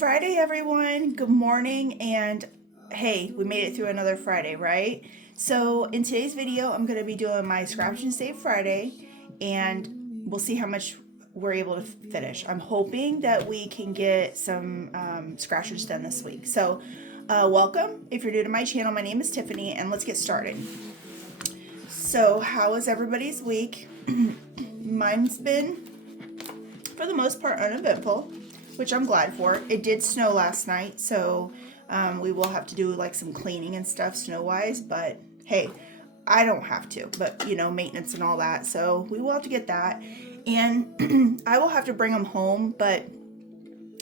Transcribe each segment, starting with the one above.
Friday, everyone. Good morning. And hey, we made it through another Friday, right? So, in today's video, I'm going to be doing my Scratch and Save Friday, and we'll see how much we're able to finish. I'm hoping that we can get some scratchers done this week. So, welcome. If you're new to my channel, my name is Tiffany, and let's get started. So, how was everybody's week? Mine's been, for the most part, uneventful, which I'm glad for. It did snow last night, so we will have to do like some cleaning and stuff snow-wise, but hey, I don't have to, but you know, maintenance and all that, so we will have to get that. And I will have to bring them home, but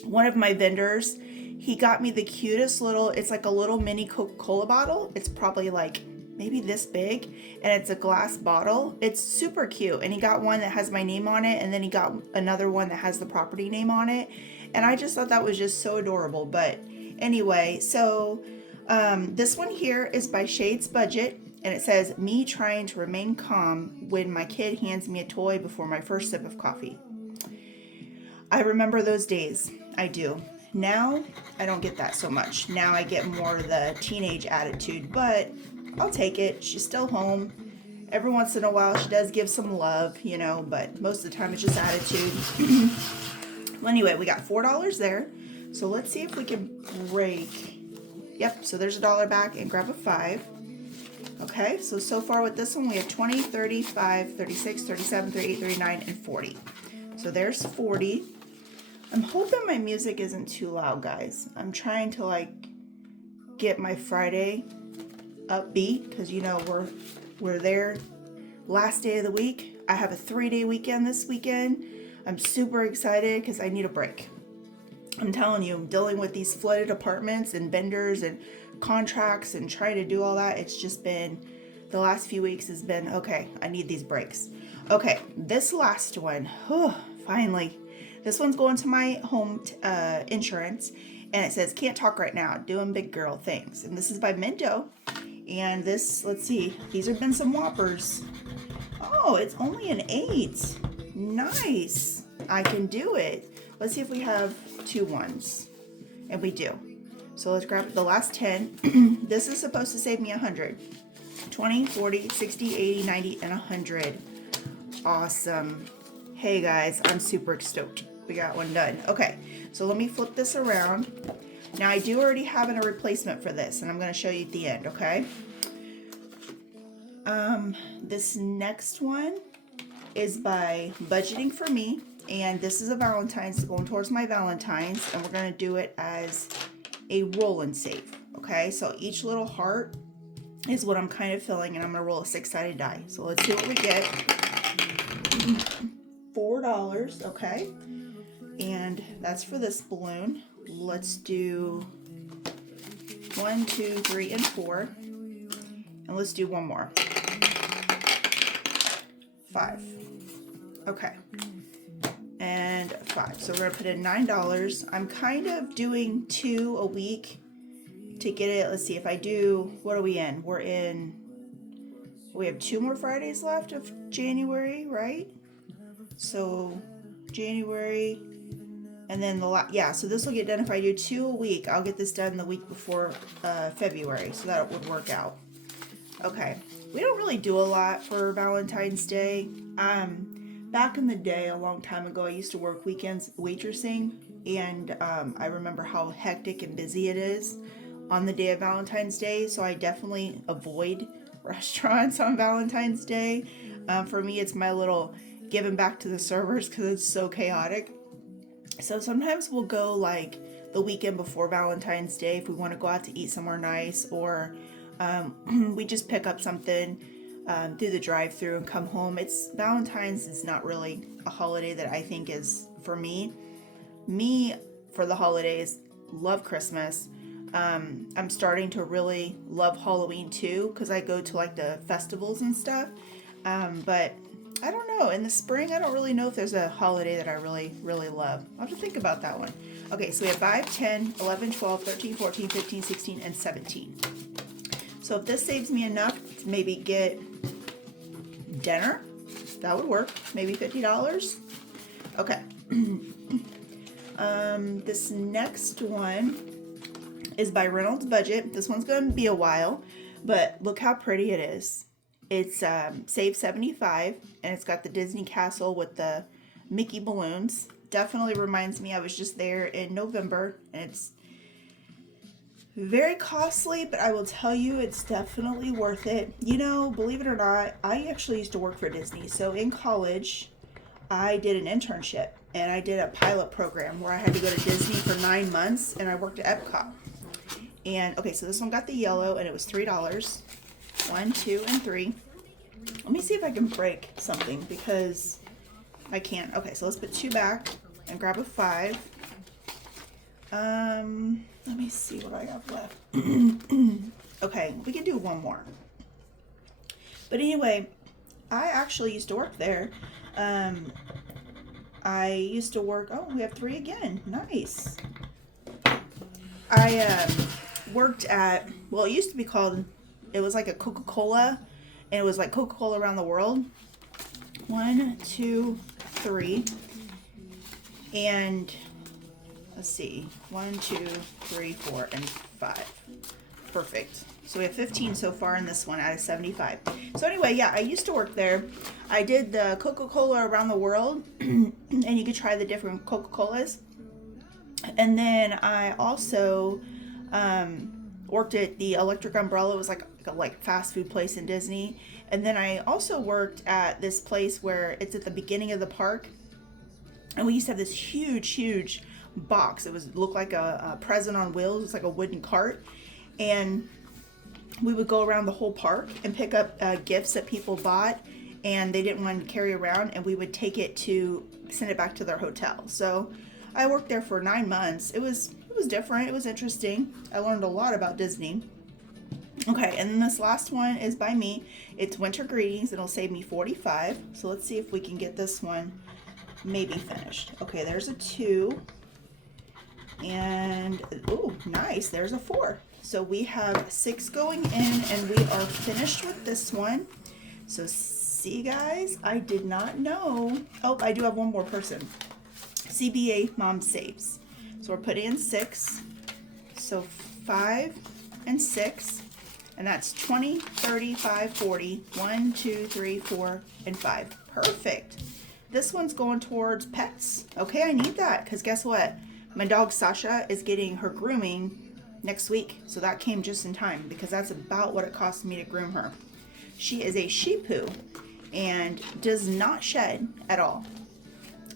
one of my vendors, he got me the cutest little, it's like a little mini Coca-Cola bottle. It's probably like maybe this big, and it's a glass bottle. It's super cute, and he got one that has my name on it, and then he got another one that has the property name on it, and I just thought that was just so adorable. But anyway, so this one here is by Shade's Budget, and it says, "Me trying to remain calm when my kid hands me a toy before my first sip of coffee." I remember those days. I do. Now, I don't get that so much. Now I get more the teenage attitude, but I'll take it. She's still home. Every once in a while, she does give some love, you know, but most of the time it's just attitude. Well, anyway, we got $4 there. So let's see if we can break. Yep, so there's $1 back and grab a 5. Okay, so far with this one, we have 20, 35, 36, 37, 38, 39, and 40. So there's 40. I'm hoping my music isn't too loud, guys. I'm trying to like get my Friday upbeat because you know we're there last day of the week. I have a 3-day weekend this weekend. I'm super excited because I need a break. I'm telling you, I'm dealing with these flooded apartments and vendors and contracts and trying to do all that. It's just been, the last few weeks has been, okay, I need these breaks. Okay, this last one, finally. This one's going to my home insurance, and it says, "Can't talk right now, doing big girl things." And this is by Mendo. And this, let's see, these have been some whoppers. Oh, it's only an 8. Nice. I can do it. Let's see if we have 2 ones. And we do. So let's grab the last 10. This is supposed to save me 100. 20, 40, 60, 80, 90, and 100. Awesome. Hey guys, I'm super stoked. We got one done. Okay, so let me flip this around. Now I do already have a replacement for this, and I'm going to show you at the end, okay? This next one is by Budgeting for Me, and this is a Valentine's, going towards my Valentine's, and we're going to do it as a roll and save, okay? So each little heart is what I'm kind of filling, and I'm going to roll a 6-sided die. So let's see what we get. $4, okay? And that's for this balloon. Let's do 1, 2, 3, and 4. And let's do one more. 5. Okay. And 5. So we're going to put in $9. I'm kind of doing 2 a week to get it. Let's see if I do, what are we in? We have 2 more Fridays left of January, right? So January, and then so this will get done if I do 2 a week. I'll get this done the week before February, so that would work out. Okay, we don't really do a lot for Valentine's Day. Back in the day, a long time ago, I used to work weekends waitressing, and I remember how hectic and busy it is on the day of Valentine's Day, so I definitely avoid restaurants on Valentine's Day. For me, it's my little giving back to the servers because it's so chaotic. So sometimes we'll go like the weekend before Valentine's Day if we want to go out to eat somewhere nice, or we just pick up something through the drive-thru and come home. Valentine's is not really a holiday that I think is for me. For the holidays, love Christmas. I'm starting to really love Halloween too because I go to like the festivals and stuff. But I don't know. In the spring, I don't really know if there's a holiday that I really, really love. I'll have to think about that one. Okay, so we have 5, 10, 11, 12, 13, 14, 15, 16, and 17. So if this saves me enough to maybe get dinner, that would work. Maybe $50. Okay. This next one is by Reynolds Budget. This one's going to be a while, but look how pretty it is. It's Save 75, and it's got the Disney castle with the Mickey balloons. Definitely reminds me, I was just there in November, and it's very costly, but I will tell you it's definitely worth it. You know, believe it or not, I actually used to work for Disney. So in college, I did an internship, and I did a pilot program where I had to go to Disney for 9 months, and I worked at Epcot. And okay, so this one got the yellow, and it was $3. 1, 2, and 3. Let me see if I can break something, because I can't. Okay, so let's put 2 back and grab a 5. Let me see what I got left. Okay, we can do one more. But anyway, I actually used to work there. I used to work, oh, we have 3 again. Nice. I worked at, well, it used to be called, it was like a Coca-Cola, and it was like Coca-Cola around the world. 1, 2, 3. And let's see, 1, 2, 3, 4, and 5. Perfect. So we have 15 so far in this one out of 75. So anyway, yeah, I used to work there. I did the Coca-Cola around the world, and you could try the different Coca-Colas. And then I also worked at the Electric Umbrella. It was like a fast food place in Disney. And then I also worked at this place where it's at the beginning of the park. And we used to have this huge box. It looked like a present on wheels. It's like a wooden cart, and we would go around the whole park and pick up gifts that people bought and they didn't want to carry around, and we would take it to send it back to their hotel. So I worked there for 9 months. It was different. It was interesting. I learned a lot about Disney. Okay, and then this last one is by me. It's Winter Greetings. It'll save me 45. So let's see if we can get this one maybe finished. Okay, there's a 2. And, oh, nice. There's a 4. So we have 6 going in, and we are finished with this one. So see, guys, I did not know. Oh, I do have one more person. CBA Mom Saves. So we're putting in 6. So 5 and 6. And that's 20, 35, 40. 1, 2, 3, 4, and 5. Perfect. This one's going towards pets. Okay, I need that, because guess what? My dog Sasha is getting her grooming next week. So that came just in time, because that's about what it costs me to groom her. She is a Shih Tzu and does not shed at all.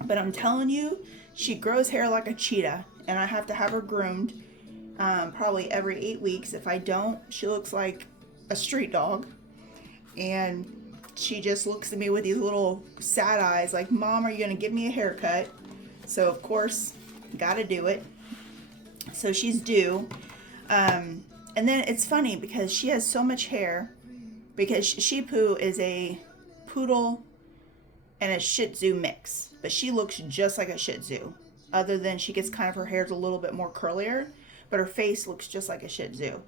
But I'm telling you, she grows hair like a cheetah, and I have to have her groomed probably every 8 weeks. If I don't, she looks like a street dog. And she just looks at me with these little sad eyes like, Mom, are you going to give me a haircut? So, of course, got to do it. So she's due. And then it's funny because she has so much hair, because Shih Tzu is a poodle and a Shih Tzu mix. But she looks just like a Shih Tzu, other than she gets kind of, her hair's a little bit more curlier, but her face looks just like a Shih Tzu.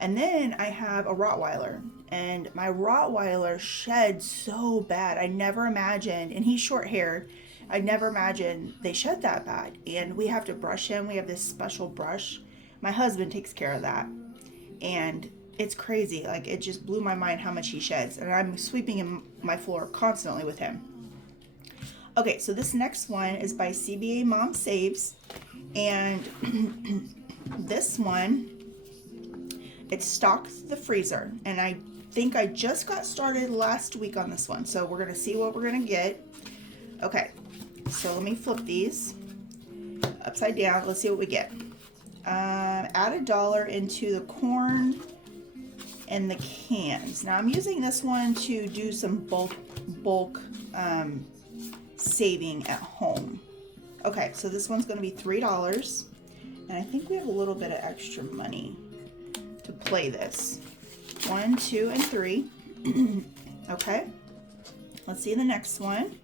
And then I have a Rottweiler, and my Rottweiler sheds so bad. I never imagined, and he's short haired, I never imagined they shed that bad. And we have to brush him. We have this special brush. My husband takes care of that. And it's crazy. Like, it just blew my mind how much he sheds. And I'm sweeping my floor constantly with him. Okay, so this next one is by CBA Mom Saves. And this one, it stocks the freezer. And I think I just got started last week on this one. So we're going to see what we're going to get. Okay, so let me flip these upside down. Let's see what we get. Add $1 into the corn and the cans. Now I'm using this one to do some bulk saving at home. Okay, so this one's going to be $3, and I think we have a little bit of extra money to play this. 1, 2, and 3. Okay, let's see the next one.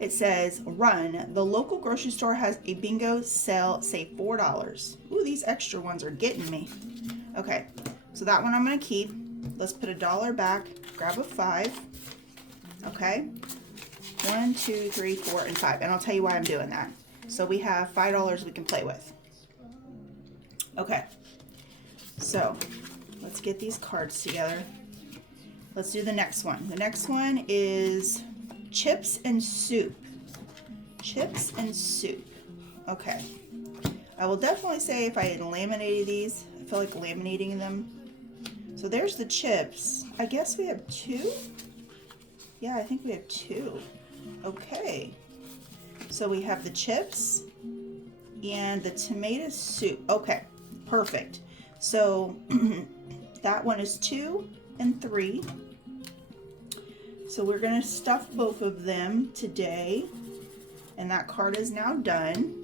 It says, run. The local grocery store has a bingo sale, save $4. Ooh, these extra ones are getting me. Okay, so that one I'm going to keep. Let's put $1 back. Grab a 5. Okay. 1, 2, 3, 4, and 5. And I'll tell you why I'm doing that. So we have $5 we can play with. Okay, so let's get these cards together. Let's do the next one. The next one is chips and soup. Chips and soup. Okay. I will definitely say if I had laminated these, I feel like laminating them. So there's the chips. I guess we have 2? Yeah, I think we have 2. Okay. So we have the chips and the tomato soup. Okay, perfect. So that one is 2 and 3. So we're gonna stuff both of them today. And that card is now done.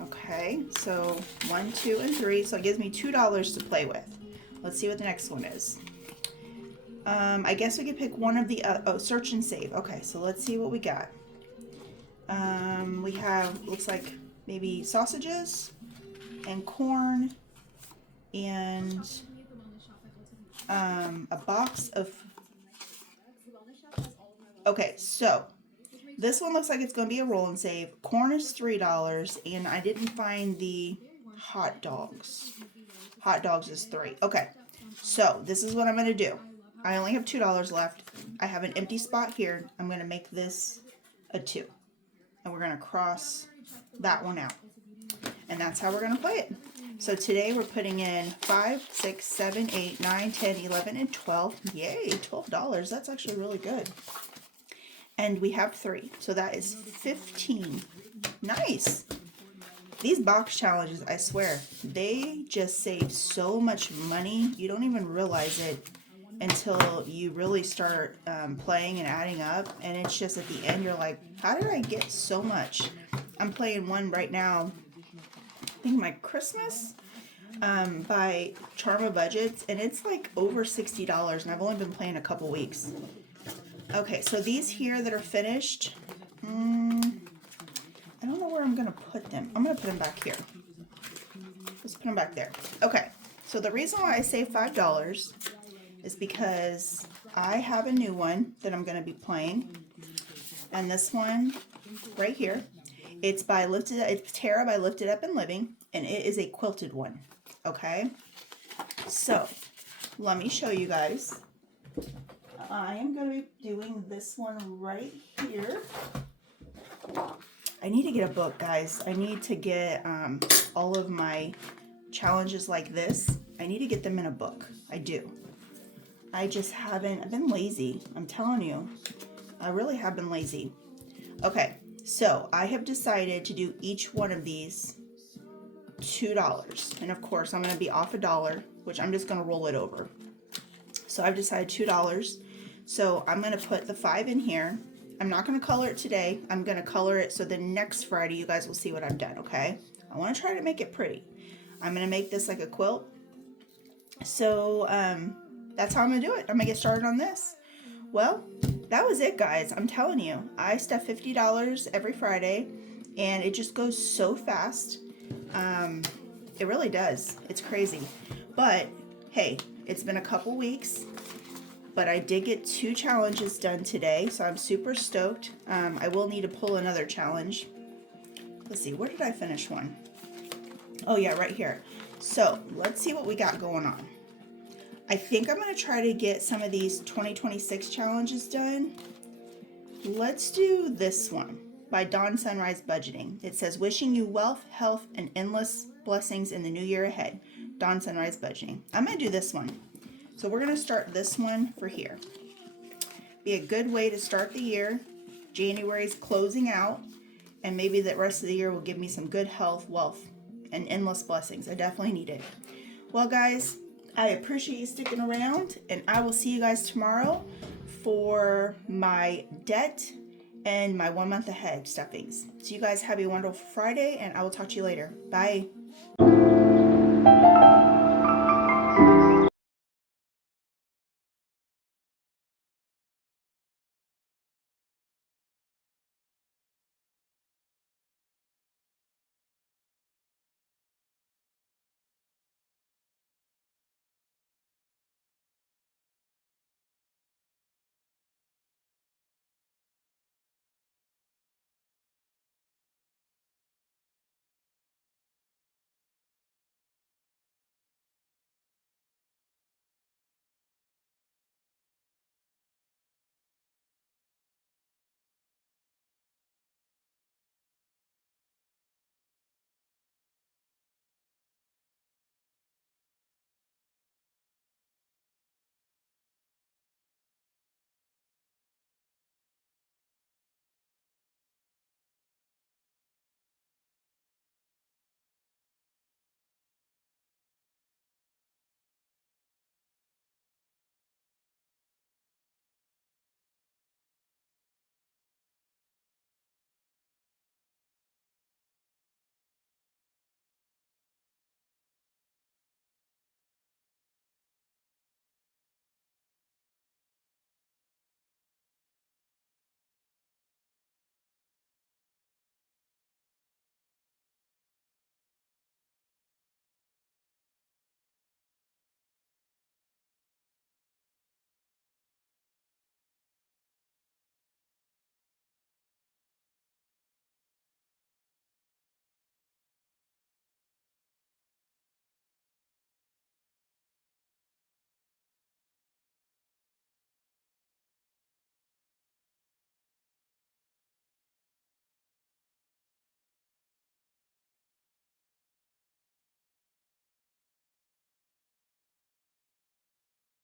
Okay, so 1, 2, and 3. So it gives me $2 to play with. Let's see what the next one is. I guess we could pick one of the oh, search and save. Okay, so let's see what we got. We have, looks like maybe sausages and corn and a box of. Okay, so this one looks like it's going to be a roll and save. Corn is $3, and I didn't find the hot dogs. Hot dogs is $3. Okay, so this is what I'm going to do. I only have $2 left. I have an empty spot here. I'm going to make this a 2. And we're going to cross that one out. And that's how we're going to play it. So today we're putting in 5, 6, 7, 8, 9, 10, 11, and 12. Yay, $12. That's actually really good. And we have 3. So that is 15. Nice. These box challenges, I swear, they just save so much money. You don't even realize it until you really start playing and adding up. And it's just at the end, you're like, how did I get so much? I'm playing one right now, I think my Christmas, by Charma Budgets. And it's like over $60. And I've only been playing a couple weeks. Okay, so these here that are finished, I don't know where I'm going to put them. I'm going to put them back here. Let's put them back there. Okay, so the reason why I saved $5 is because I have a new one that I'm going to be playing. And this one right here, it's by it's Tara by Lifted Up and Living, and it is a quilted one. Okay, so let me show you guys. I am going to be doing this one right here. I need to get a book, guys. I need to get all of my challenges like this. I need to get them in a book. I do. I just haven't. I've been lazy. I'm telling you. I really have been lazy. Okay, so I have decided to do each one of these $2. And of course, I'm going to be off $1, which I'm just going to roll it over. So I've decided $2. So I'm going to put the 5 in here. I'm not going to color it today. I'm going to color it so the next Friday you guys will see what I've done, okay? I want to try to make it pretty. I'm going to make this like a quilt. So that's how I'm going to do it. I'm going to get started on this. Well, that was it, guys. I'm telling you. I stuff $50 every Friday, and it just goes so fast. It really does. It's crazy. But, hey, it's been a couple weeks. But I did get 2 challenges done today, so I'm super stoked. I will need to pull another challenge. Let's see, where did I finish one? Oh yeah, right here. So let's see what we got going on. I think I'm going to try to get some of these 2026 challenges done. Let's do this one by Dawn Sunrise Budgeting. It says, wishing you wealth, health, and endless blessings in the new year ahead. Dawn Sunrise Budgeting. I'm going to do this one. So we're going to start this one for here. Be a good way to start the year. January's closing out, and maybe the rest of the year will give me some good health, wealth, and endless blessings. I definitely need it. Well, guys, I appreciate you sticking around, and I will see you guys tomorrow for my debt and my 1 month ahead stuffings. So you guys have a wonderful Friday, and I will talk to you later. Bye.